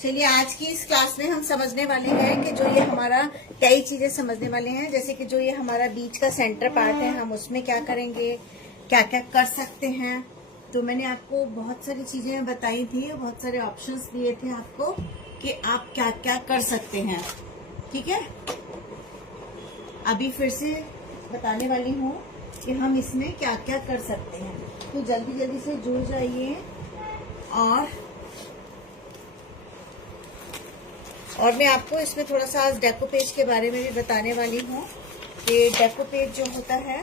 चलिए आज की इस क्लास में हम समझने वाले हैं कि जो ये हमारा कई चीजें समझने वाले हैं, जैसे कि जो ये हमारा बीच का सेंटर पार्ट है, हम उसमें क्या करेंगे, क्या क्या कर सकते हैं। तो मैंने आपको बहुत सारी चीजें बताई थी, बहुत सारे ऑप्शंस दिए थे आपको कि आप क्या क्या कर सकते हैं। ठीक है, अभी फिर से बताने वाली हूँ कि हम इसमें क्या क्या कर सकते हैं। तो जल्दी जल्दी से जुड़ जाइए। और मैं आपको इसमें थोड़ा सा आज डेको पेज के बारे में भी बताने वाली हूँ कि डेको पेज जो होता है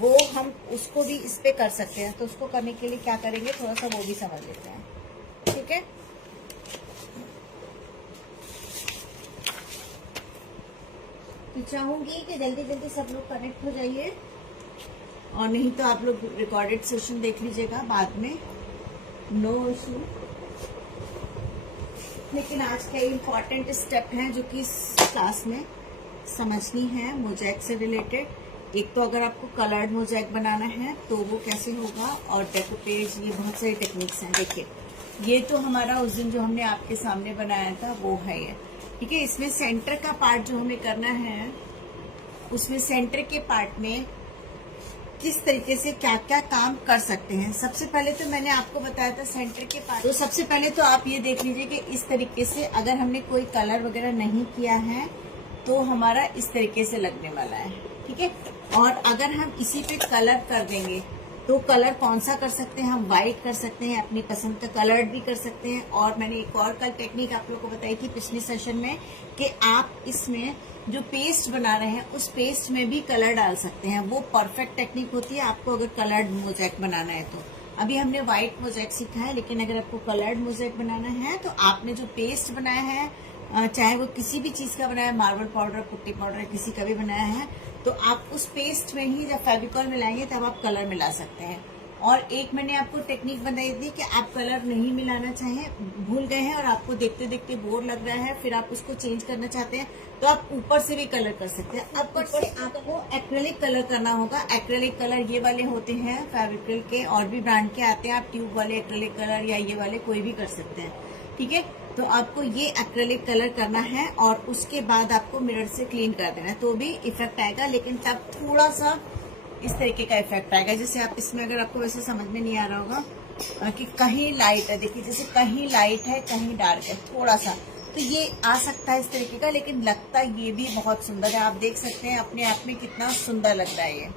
वो हम उसको भी इस पे कर सकते हैं। तो उसको करने के लिए क्या करेंगे, थोड़ा सा वो भी समझ लेते हैं। ठीक है, तो चाहूंगी कि जल्दी जल्दी सब लोग कनेक्ट हो जाइए, और नहीं तो आप लोग रिकॉर्डेड सेशन देख लीजिएगा बाद में, नो इशू। लेकिन आज कई इम्पोर्टेंट स्टेप हैं जो कि इस क्लास में समझनी है मोज़ेक से रिलेटेड। एक तो अगर आपको कलर्ड मोज़ेक बनाना है तो वो कैसे होगा, और डेको पेज, ये बहुत सारी टेक्निक्स हैं। देखिए, ये तो हमारा उस दिन जो हमने आपके सामने बनाया था वो है ये। ठीक है, इसमें सेंटर का पार्ट जो हमें करना है, उसमें सेंटर के पार्ट में किस तरीके से क्या क्या काम कर सकते हैं। सबसे पहले तो मैंने आपको बताया था सेंटर के पार्ट। तो सबसे पहले तो आप ये देख लीजिए कि इस तरीके से अगर हमने कोई कलर वगैरह नहीं किया है तो हमारा इस तरीके से लगने वाला है। ठीक है, और अगर हम इसी पे कलर कर देंगे तो कलर कौन सा कर सकते हैं, हम व्हाइट कर सकते हैं, अपनी पसंद का कलर भी कर सकते हैं। और मैंने एक और कल टेक्निक आप लोगों को बताई थी पिछले सेशन में कि आप इसमें जो पेस्ट बना रहे हैं उस पेस्ट में भी कलर डाल सकते हैं। वो परफेक्ट टेक्निक होती है आपको अगर कलर्ड मोज़ेक बनाना है तो। अभी हमने व्हाइट मोज़ेक सीखा है, लेकिन अगर आपको कलर्ड मोज़ेक बनाना है तो आपने जो पेस्ट बनाया है, चाहे वो किसी भी चीज का बनाया है, मार्बल पाउडर, पुट्टी पाउडर, किसी का भी बनाया है, तो आप उस पेस्ट में ही जब फेविकॉल मिलाएंगे तब आप कलर मिला सकते हैं। और एक मैंने आपको टेक्निक बताई थी कि आप कलर नहीं मिलाना चाहें, भूल गए हैं और आपको देखते देखते बोर लग रहा है, फिर आप उसको चेंज करना चाहते हैं, तो आप ऊपर से भी कलर कर सकते हैं। अब ऊपर से आपको एक्रेलिक कलर करना होगा। एक्रेलिक कलर ये वाले होते हैं फेविकॉल के, और भी ब्रांड के आते हैं। आप ट्यूब वाले एक्रेलिक कलर या ये वाले कोई भी कर सकते हैं। ठीक है, तो आपको ये एक्रेलिक कलर करना है और उसके बाद आपको मिरर से क्लीन कर देना है, तो भी इफेक्ट आएगा, लेकिन तब थोड़ा सा इस तरीके का इफेक्ट आएगा। जैसे आप इसमें, अगर आपको वैसे समझ में नहीं आ रहा होगा कि कहीं लाइट है, देखिए जैसे कहीं लाइट है कहीं डार्क है, थोड़ा सा तो ये आ सकता है इस तरीके का, लेकिन लगता ये भी बहुत सुंदर है। आप देख सकते हैं अपने आप में कितना सुंदर लग रहा है ये,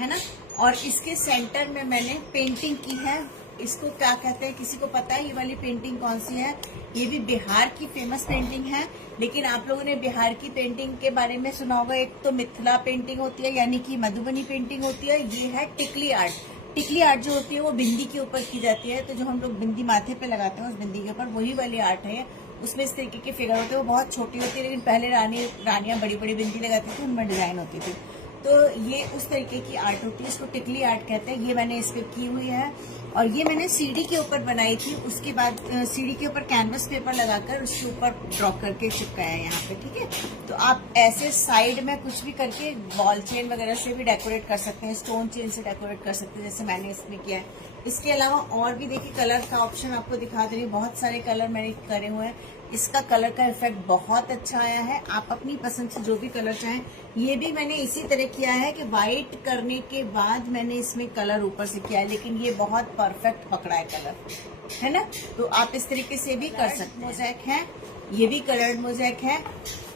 है ना। और इसके सेंटर में मैंने पेंटिंग की है। इसको क्या कहते हैं, किसी को पता है ये वाली पेंटिंग कौन सी है? ये भी बिहार की फेमस पेंटिंग है। लेकिन आप लोगों ने बिहार की पेंटिंग के बारे में सुना होगा, एक तो मिथिला पेंटिंग होती है, यानी कि मधुबनी पेंटिंग होती है। ये है टिकली आर्ट। टिकली आर्ट जो होती है वो बिंदी के ऊपर की जाती है। तो जो हम लोग बिंदी माथे पे लगाते हैं उस बिंदी के ऊपर वही वाली आर्ट है। उसमें इस तरीके के फिगर होते हैं, वो बहुत छोटी होती है, लेकिन पहले रानियां बड़ी बड़ी बिंदी लगाती थी, उनमें डिजाइन होती थी। तो ये उस तरीके की आर्ट होती है, इसको टिकली आर्ट कहते हैं। ये मैंने इस पे की हुई है, और ये मैंने सीडी के ऊपर बनाई थी। उसके बाद सीडी के ऊपर कैनवस पेपर लगाकर उसके ऊपर ड्रॉ करके चिपकाया है यहाँ पे। ठीक है, तो आप ऐसे साइड में कुछ भी करके बॉल चेन वगैरह से भी डेकोरेट कर सकते हैं, स्टोन चेन से डेकोरेट कर सकते हैं, जैसे मैंने इसमें किया है। इसके अलावा और भी देखिए कलर का ऑप्शन आपको दिखा दे रही, बहुत सारे कलर मैंने करे हुए हैं। इसका कलर का इफेक्ट बहुत अच्छा आया है। आप अपनी पसंद से जो भी कलर चाहें, ये भी मैंने इसी तरह किया है कि व्हाइट करने के बाद मैंने इसमें कलर ऊपर से किया है, लेकिन ये बहुत परफेक्ट पकड़ा है कलर, है ना। तो आप इस तरीके से भी कर सकते हैं। मोज़ेक है, ये भी कलर्ड मोज़ेक है,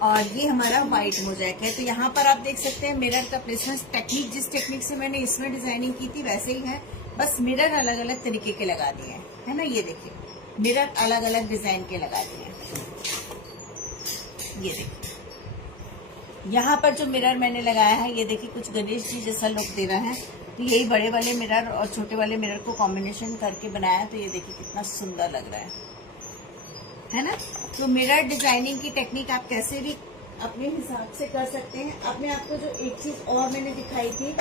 और ये हमारा व्हाइट मोज़ेक है। तो यहाँ पर आप देख सकते हैं मिरर का प्लेसमेंट टेक्निक, जिस टेक्निक से मैंने इसमें डिजाइनिंग की थी वैसे ही है, बस मिरर अलग अलग तरीके के लगा दिए हैं, है ना। ये देखिए मिरर अलग अलग डिजाइन के लगा दिए हैं। ये देखिए यहाँ पर जो मिरर मैंने लगाया है, ये देखिए कुछ गणेश जी जैसा लुक दे रहा है। तो यही बड़े वाले मिरर और छोटे वाले मिरर को कॉम्बिनेशन करके बनाया, तो ये देखिए कितना सुंदर लग रहा है ना। तो मिरर डिजाइनिंग की टेक्निक आप कैसे भी अपने हिसाब से कर सकते हैं। अब मैं आपको जो एक चीज और मैंने दिखाई थी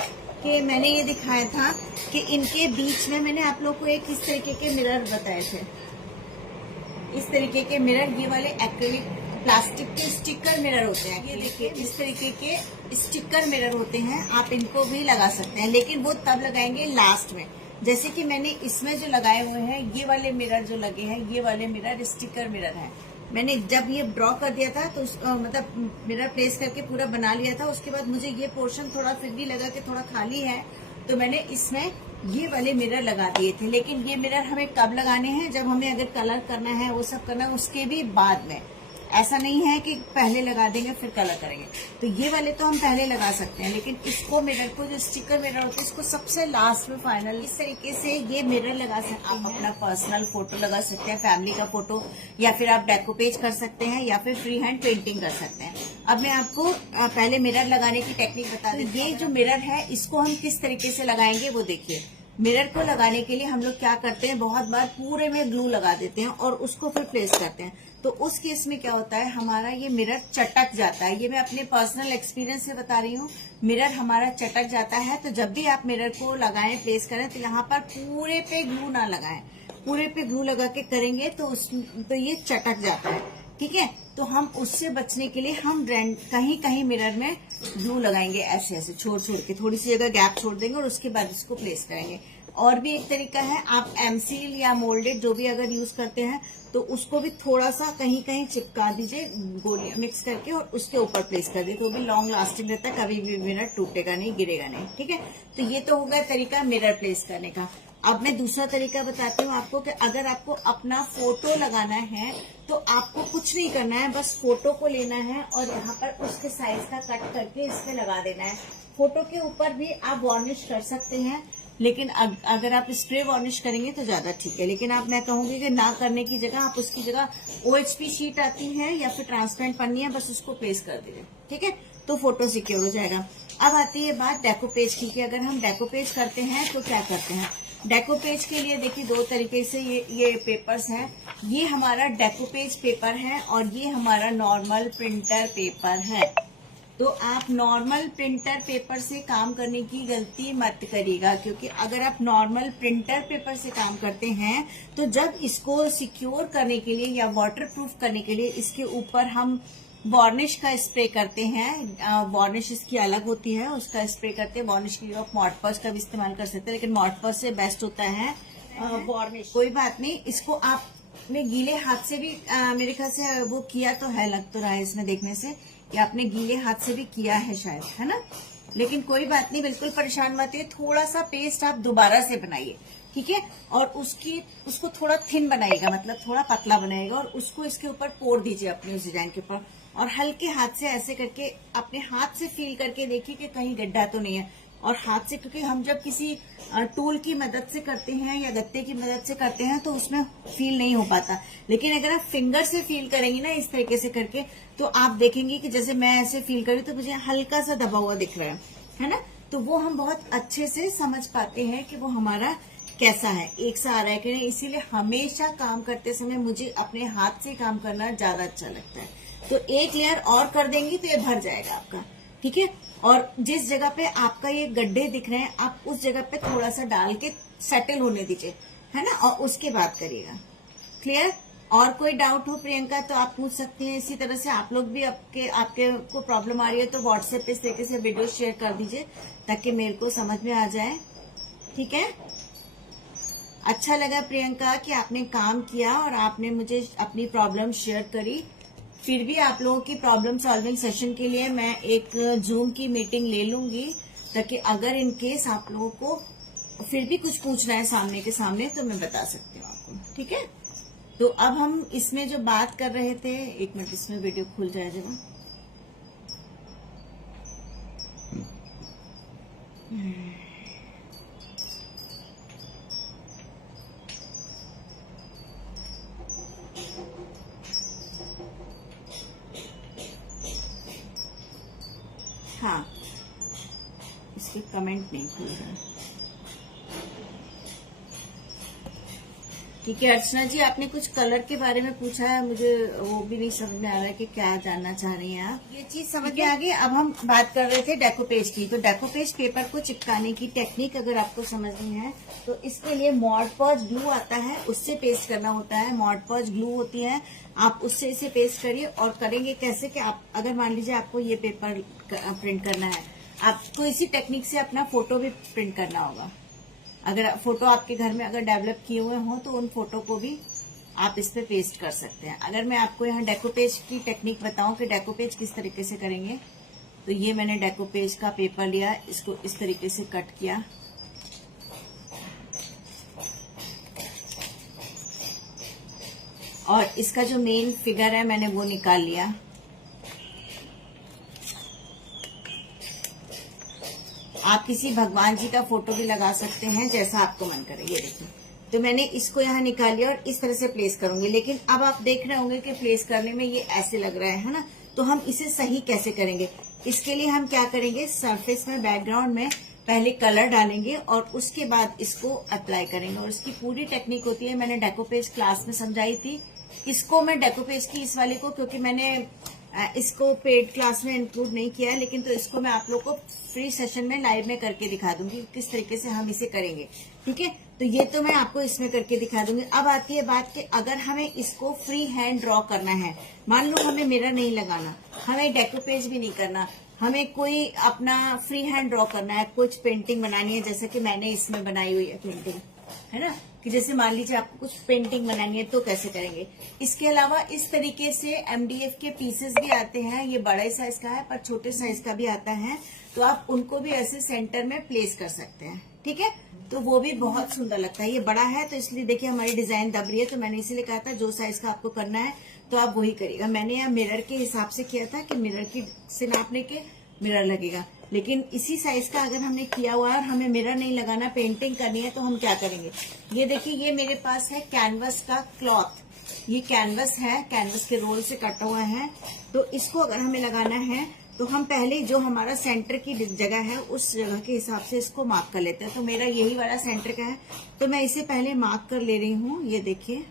कि मैंने ये दिखाया था कि इनके बीच में मैंने आप लोग को एक इस तरीके के मिरर बताए थे। इस तरीके के मिरर, ये वाले एक्रिलिक प्लास्टिक के स्टिकर मिरर होते हैं। ये देखिए इस तरीके के स्टिकर मिरर होते हैं, आप इनको भी लगा सकते हैं, लेकिन वो तब लगाएंगे लास्ट में। जैसे कि मैंने इसमें जो लगाए हुए हैं, ये वाले मिरर जो लगे हैं, ये वाले मिरर स्टिकर मिरर हैं। मैंने जब ये ड्रॉ कर दिया था तो मतलब मिरर प्लेस करके पूरा बना लिया था। उसके बाद मुझे ये पोर्शन थोड़ा फिर भी लगा कि थोड़ा खाली है, तो मैंने इसमें ये वाले मिरर लगा दिए थे। लेकिन ये मिरर हमें कब लगाने हैं, जब हमें अगर कलर करना है, वो सब करना है, उसके भी बाद में। ऐसा नहीं है कि पहले लगा देंगे फिर कलर करेंगे। तो ये वाले तो हम पहले लगा सकते हैं, लेकिन इसको मिरर को, जो स्टिकर मिरर होता है, इसको सबसे लास्ट में फाइनल। इस तरीके से ये मिरर लगा सकते हैं। आप अपना पर्सनल फोटो लगा सकते हैं, फैमिली का फोटो, या फिर आप डेकोपेज कर सकते हैं, या फिर फ्री हैंड पेंटिंग कर सकते हैं। अब मैं आपको पहले मिरर लगाने की टेक्निक बता देती हूँ। ये जो मिरर है, इसको हम किस तरीके से लगाएंगे वो देखिए। मिरर को लगाने के लिए हम लोग क्या करते हैं, बहुत बार पूरे में ग्लू लगा देते हैं और उसको फिर प्लेस करते हैं। तो उस केस में क्या होता है, हमारा ये मिरर चटक जाता है। ये मैं अपने पर्सनल एक्सपीरियंस से बता रही हूँ। मिरर हमारा चटक जाता है। तो जब भी आप मिरर को लगाएं, प्लेस करें, तो यहाँ पर पूरे पे ग्लू ना लगाएं। पूरे पे ग्लू लगा के करेंगे तो ये चटक जाता है। ठीक है, तो हम उससे बचने के लिए हम कहीं कहीं मिरर में ग्लू लगाएंगे, ऐसे ऐसे छोड़ छोड़ के, थोड़ी सी जगह गैप छोड़ देंगे और उसके बाद इसको प्लेस करेंगे। और भी एक तरीका है, आप एमसील या मोल्डेड जो भी अगर यूज करते हैं, तो उसको भी थोड़ा सा कहीं कहीं चिपका दीजिए, गोलियां मिक्स करके, और उसके ऊपर प्लेस कर दीजिए, तो भी लॉन्ग लास्टिंग रहता है, कभी भी मिरर टूटेगा नहीं, गिरेगा नहीं। ठीक है, तो ये तो हो गया तरीका मिरर प्लेस करने का। अब मैं दूसरा तरीका बताती हूँ आपको कि अगर आपको अपना फोटो लगाना है, तो आपको कुछ नहीं करना है, बस फोटो को लेना है और यहाँ पर उसके साइज का कट करके इसमें लगा देना है। फोटो के ऊपर भी आप वार्निश कर सकते हैं, लेकिन अगर आप स्प्रे वार्निश करेंगे तो ज्यादा ठीक है। लेकिन मैं कहूंगी कि ना करने की जगह आप उसकी जगह OHP शीट आती है या फिर ट्रांसपेरेंट पन्नी है, बस उसको प्लेस कर दीजिए। ठीक है, तो फोटो सिक्योर हो जाएगा। अब आती है बात डेकोपेज की कि अगर हम डेकोपेज करते हैं तो क्या करते हैं। डेकोपेज के लिए देखिए दो तरीके से ये पेपर्स हैं। ये हमारा डेकोपेज पेपर है और ये हमारा नॉर्मल प्रिंटर पेपर है। तो आप नॉर्मल प्रिंटर पेपर से काम करने की गलती मत करिएगा, क्योंकि अगर आप नॉर्मल प्रिंटर पेपर से काम करते हैं तो जब इसको सिक्योर करने के लिए या वाटर प्रूफ करने के लिए इसके ऊपर हम वार्निश का स्प्रे करते हैं। वार्निश इसकी अलग होती है, उसका स्प्रे करते हैं। वार्निश के लिए आप मॉडपर्स का भी इस्तेमाल कर सकते हैं, लेकिन मॉडपर्स से बेस्ट होता है वार्निश। कोई बात नहीं, इसको आपने गीले हाथ से भी मेरे ख्याल से वो किया तो है, लग तो रहा है इसमें देखने से कि आपने गीले हाथ से भी किया है शायद, है ना। लेकिन कोई बात नहीं, बिल्कुल परेशान मत होइए। थोड़ा सा पेस्ट आप दोबारा से बनाइए, ठीक है, और उसको थोड़ा थिन बनाइएगा, मतलब थोड़ा पतला बनाइएगा, और उसको इसके ऊपर पोर दीजिए अपने उस डिजाइन के ऊपर, और हल्के हाथ से ऐसे करके अपने हाथ से फील करके देखिए कि कहीं गड्ढा तो नहीं है। और हाथ से, क्योंकि हम जब किसी टूल की मदद से करते हैं या गत्ते की मदद से करते हैं तो उसमें फील नहीं हो पाता। लेकिन अगर आप फिंगर से फील करेंगी ना इस तरीके से करके, तो आप देखेंगे कि जैसे मैं ऐसे फील करी तो मुझे हल्का सा दबा हुआ दिख रहा है ना। तो वो हम बहुत अच्छे से समझ पाते हैं कि वो हमारा कैसा है, एक सा आ रहा है कि नहीं। इसीलिए हमेशा काम करते समय मुझे अपने हाथ से काम करना ज्यादा अच्छा लगता है। तो एक लेयर और कर देंगी तो ये भर जाएगा आपका, ठीक है। और जिस जगह पे आपका ये गड्ढे दिख रहे हैं, आप उस जगह पे थोड़ा सा डाल के सेटल होने दीजिए, है ना, और उसके बाद करिएगा। क्लियर? और कोई डाउट हो प्रियंका तो आप पूछ सकती हैं। इसी तरह से आप लोग भी आपके को प्रॉब्लम आ रही है तो व्हाट्सएप पे इस तरीके से वीडियो शेयर कर दीजिए ताकि मेरे को समझ में आ जाए, ठीक है। अच्छा लगा प्रियंका कि आपने काम किया और आपने मुझे अपनी प्रॉब्लम शेयर करी। फिर भी आप लोगों की प्रॉब्लम सॉल्विंग सेशन के लिए मैं एक जूम की मीटिंग ले लूंगी, ताकि अगर इन केस आप लोगों को फिर भी कुछ पूछना है सामने के सामने तो मैं बता सकती हूँ आपको, ठीक है। तो अब हम इसमें जो बात कर रहे थे, एक मिनट इसमें वीडियो खुल जाए जरा। हाँ, इसके कमेंट नहीं खुल रहा, ठीक है। अर्चना जी, आपने कुछ कलर के बारे में पूछा है, मुझे वो भी नहीं समझ में आ रहा है कि क्या जानना चाह रही हैं आप। ये चीज समझ में आ गई। अब हम बात कर रहे थे डेकोपेज की। तो डेकोपेज पेपर को चिपकाने की टेक्निक अगर आपको समझनी है तो इसके लिए मॉडपर्स ग्लू आता है, उससे पेस्ट करना होता है। मॉडपर्स ग्लू होती है, आप उससे इसे पेस्ट करिए। और करेंगे कैसे कि आप अगर मान लीजिए आपको ये पेपर प्रिंट करना है, आपको इसी टेक्निक से अपना फोटो भी प्रिंट करना होगा। अगर फोटो आपके घर में अगर डेवलप किए हुए हों तो उन फोटो को भी आप इस पे पेस्ट कर सकते हैं। अगर मैं आपको यहाँ डेकोपेज की टेक्निक बताऊं कि डेकोपेज किस तरीके से करेंगे, तो ये मैंने डेकोपेज का पेपर लिया, इसको इस तरीके से कट किया और इसका जो मेन फिगर है मैंने वो निकाल लिया। आप किसी भगवान जी का फोटो भी लगा सकते हैं जैसा आपको मन करे। ये देखिए, तो मैंने इसको यहाँ निकाल लिया और इस तरह से प्लेस करूंगी। लेकिन अब आप देख रहे होंगे कि प्लेस करने में ये ऐसे लग रहा है ना, तो हम इसे सही कैसे करेंगे? इसके लिए हम क्या करेंगे, सरफेस में बैकग्राउंड में पहले कलर डालेंगे और उसके बाद इसको अप्लाई करेंगे। और इसकी पूरी टेक्निक होती है, मैंने डेकोपेज क्लास में समझाई थी। इसको मैं डेकोपेज की इस वाले को, क्योंकि मैंने इसको पेड क्लास में इंक्लूड नहीं किया है, लेकिन तो इसको मैं आप लोग को फ्री सेशन में लाइव में करके दिखा दूंगी किस तरीके से हम इसे करेंगे। ठीक है, तो ये तो मैं आपको इसमें करके दिखा दूंगी। अब आती है बात कि अगर हमें इसको फ्री हैंड ड्रॉ करना है, मान लो हमें मिरर नहीं लगाना, हमें डेकोपेज भी नहीं करना, हमें कोई अपना फ्री हैंड ड्रॉ करना है, कुछ पेंटिंग बनानी है, जैसे कि मैंने इसमें बनाई हुई है पेंटिंग, है ना, कि जैसे मान लीजिए आपको कुछ पेंटिंग बनानी है तो कैसे करेंगे। इसके अलावा इस तरीके से एमडीएफ के पीसेस भी आते हैं, ये बड़े साइज का है पर छोटे साइज का भी आता है, तो आप उनको भी ऐसे सेंटर में प्लेस कर सकते हैं। ठीक है, तो वो भी बहुत सुंदर लगता है। ये बड़ा है तो इसलिए देखिए हमारी डिजाइन दब रही है, तो मैंने इसीलिए कहा था जो साइज का आपको करना है तो आप वही करिएगा। मैंने यहाँ मिरर के हिसाब से किया था कि मिरर की से नापने के मिरर लगेगा, लेकिन इसी साइज का अगर हमने किया हुआ है और हमें मिरर नहीं लगाना, पेंटिंग करनी है, तो हम क्या करेंगे। ये देखिए, ये मेरे पास है कैनवस का क्लॉथ, ये कैनवस है, कैनवस के रोल से कटा हुआ है। तो इसको अगर हमें लगाना है तो हम पहले जो हमारा सेंटर की जगह है उस जगह के हिसाब से इसको मार्क कर लेते हैं। तो मेरा यही वाला सेंटर का है, तो मैं इसे पहले मार्क कर ले रही हूँ। ये देखिए,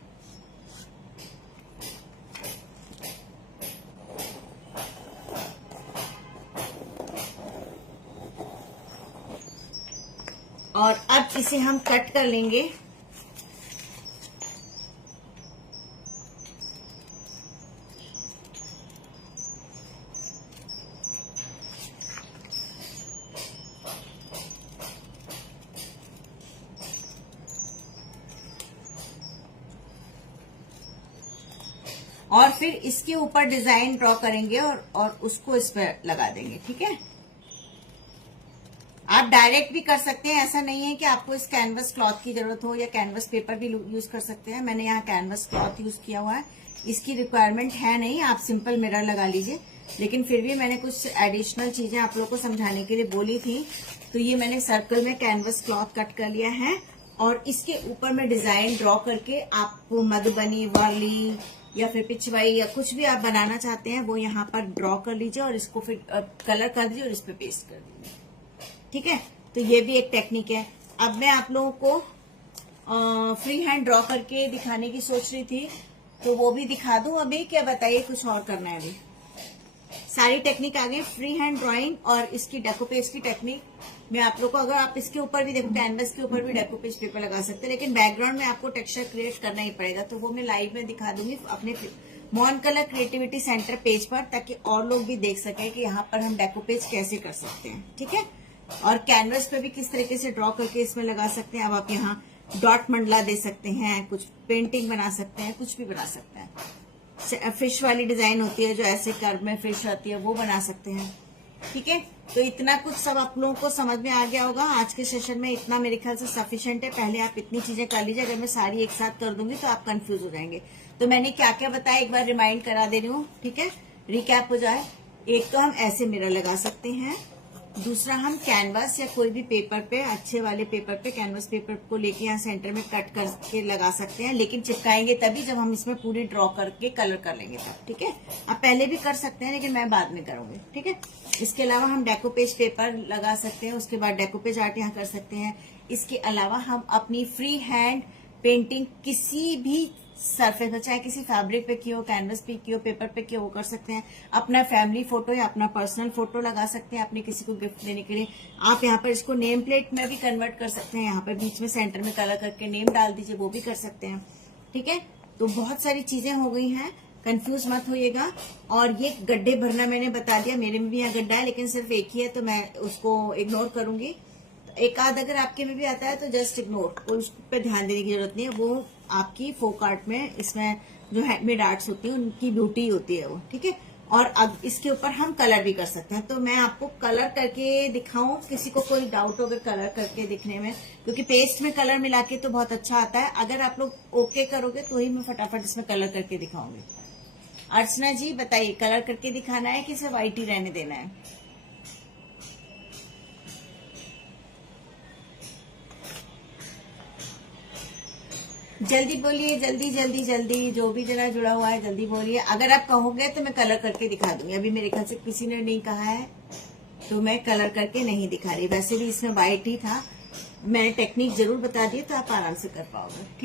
और अब इसे हम कट कर लेंगे। और फिर इसके ऊपर डिजाइन ड्रॉ करेंगे और उसको इस पर लगा देंगे। ठीक है, आप डायरेक्ट भी कर सकते हैं, ऐसा नहीं है कि आपको इस कैनवस क्लॉथ की जरूरत हो, या कैनवस पेपर भी यूज कर सकते हैं। मैंने यहाँ कैनवस क्लॉथ यूज किया हुआ है, इसकी रिक्वायरमेंट है नहीं, आप सिंपल मिरर लगा लीजिए। लेकिन फिर भी मैंने कुछ एडिशनल चीजें आप लोगों को समझाने के लिए बोली थी। तो ये मैंने सर्कल में कैनवस क्लॉथ कट कर लिया है और इसके ऊपर मैं डिजाइन ड्रॉ करके, आपको मधुबनी, वाली या फिर पिछवाई या कुछ भी आप बनाना चाहते हैं वो यहाँ पर ड्रॉ कर लीजिए और इसको फिर कलर कर दीजिए और इस पे पेस्ट कर दीजिए। ठीक है, तो ये भी एक टेक्निक है। अब मैं आप लोगों को फ्री हैंड ड्रॉ करके दिखाने की सोच रही थी, तो वो भी दिखा दूं अभी, क्या बताइए कुछ और करना है? अभी सारी टेक्निक आ गई, फ्री हैंड ड्राइंग और इसकी डेकोपेज की टेक्निक। मैं आप लोग को, अगर आप इसके ऊपर भी देखो, कैनवस के ऊपर भी डेकोपेज पेपर लगा सकते हैं, लेकिन बैकग्राउंड में आपको टेक्सचर क्रिएट करना ही पड़ेगा। तो वो मैं लाइव में दिखा दूंगी अपने मॉन कलर क्रिएटिविटी सेंटर पेज पर, ताकि और लोग भी देख सकें कि यहाँ पर हम डेकोपेज कैसे कर सकते हैं। ठीक है, और कैनवस पे भी किस तरीके से ड्रॉ करके इसमें लगा सकते हैं। अब आप यहाँ डॉट मंडला दे सकते हैं, कुछ पेंटिंग बना सकते हैं, कुछ भी बना सकते हैं। फिश वाली डिजाइन होती है जो ऐसे कर्व में फिश आती है, वो बना सकते हैं। ठीक है, तो इतना कुछ सब आप लोगों को समझ में आ गया होगा। आज के सेशन में इतना मेरे ख्याल से सफिशिएंट है। पहले आप इतनी चीजें कर लीजिए, अगर मैं सारी एक साथ कर दूंगी तो आप कंफ्यूज हो जाएंगे। तो मैंने क्या क्या बताया एक बार रिमाइंड करा दे रही हूँ। ठीक है, रिकैप हो जाए। एक तो हम ऐसे मिरर लगा सकते हैं, दूसरा हम कैनवस या कोई भी पेपर पे, अच्छे वाले पेपर पे, कैनवस पेपर को लेके यहाँ सेंटर में कट करके लगा सकते हैं, लेकिन चिपकाएंगे तभी जब हम इसमें पूरी ड्रॉ करके कलर कर लेंगे तब। ठीक है, आप पहले भी कर सकते हैं लेकिन मैं बाद में करूंगी। ठीक है, इसके अलावा हम डेकोपेज पेपर लगा सकते हैं, उसके बाद डेकोपेज आर्ट यहाँ कर सकते हैं। इसके अलावा हम अपनी फ्री हैंड पेंटिंग किसी भी सरफेस पर, चाहे किसी फैब्रिक पे की हो, कैनवस पे की हो, पेपर पे की हो, वो कर सकते हैं। अपना फैमिली फोटो या अपना पर्सनल फोटो लगा सकते हैं अपने किसी को गिफ्ट देने के लिए। आप यहाँ पर इसको नेम प्लेट में भी कन्वर्ट कर सकते हैं, यहाँ पर बीच में सेंटर में कलर करके नेम डाल दीजिए, वो भी कर सकते हैं। ठीक है, तो बहुत सारी चीजें हो गई हैं, कंफ्यूज मत होइएगा। और ये गड्ढे भरना मैंने बता दिया, मेरे में भी यहाँ गड्ढा है लेकिन सिर्फ एक ही है, तो मैं उसको इग्नोर करूंगी। एक आध अगर आपके में भी आता है तो जस्ट इग्नोर, कोई उस पर ध्यान देने की जरूरत नहीं है। वो आपकी फोक आर्ट में, इसमें जो हैंडमेड आर्ट्स होती है उनकी ब्यूटी होती है वो, ठीक है। और अब इसके ऊपर हम कलर भी कर सकते हैं, तो मैं आपको कलर करके दिखाऊं, किसी को कोई डाउट हो अगर कलर करके दिखने में, क्योंकि पेस्ट में कलर मिला के तो बहुत अच्छा आता है। अगर आप लोग ओके करोगे तो ही मैं फटाफट इसमें कलर करके दिखाऊंगी। अर्चना जी बताइए, कलर करके दिखाना है कि सिर्फ व्हाइट ही रहने देना है? जल्दी बोलिए, जल्दी जल्दी जल्दी, जो भी जरा जुड़ा हुआ है जल्दी बोलिए। अगर आप कहोगे तो मैं कलर करके दिखा दूंगी। अभी मेरे ख्याल से किसी ने नहीं कहा है तो मैं कलर करके नहीं दिखा रही। वैसे भी इसमें व्हाइट ही था, मैंने टेक्निक जरूर बता दी तो आप आराम से कर पाओगे, ठीक।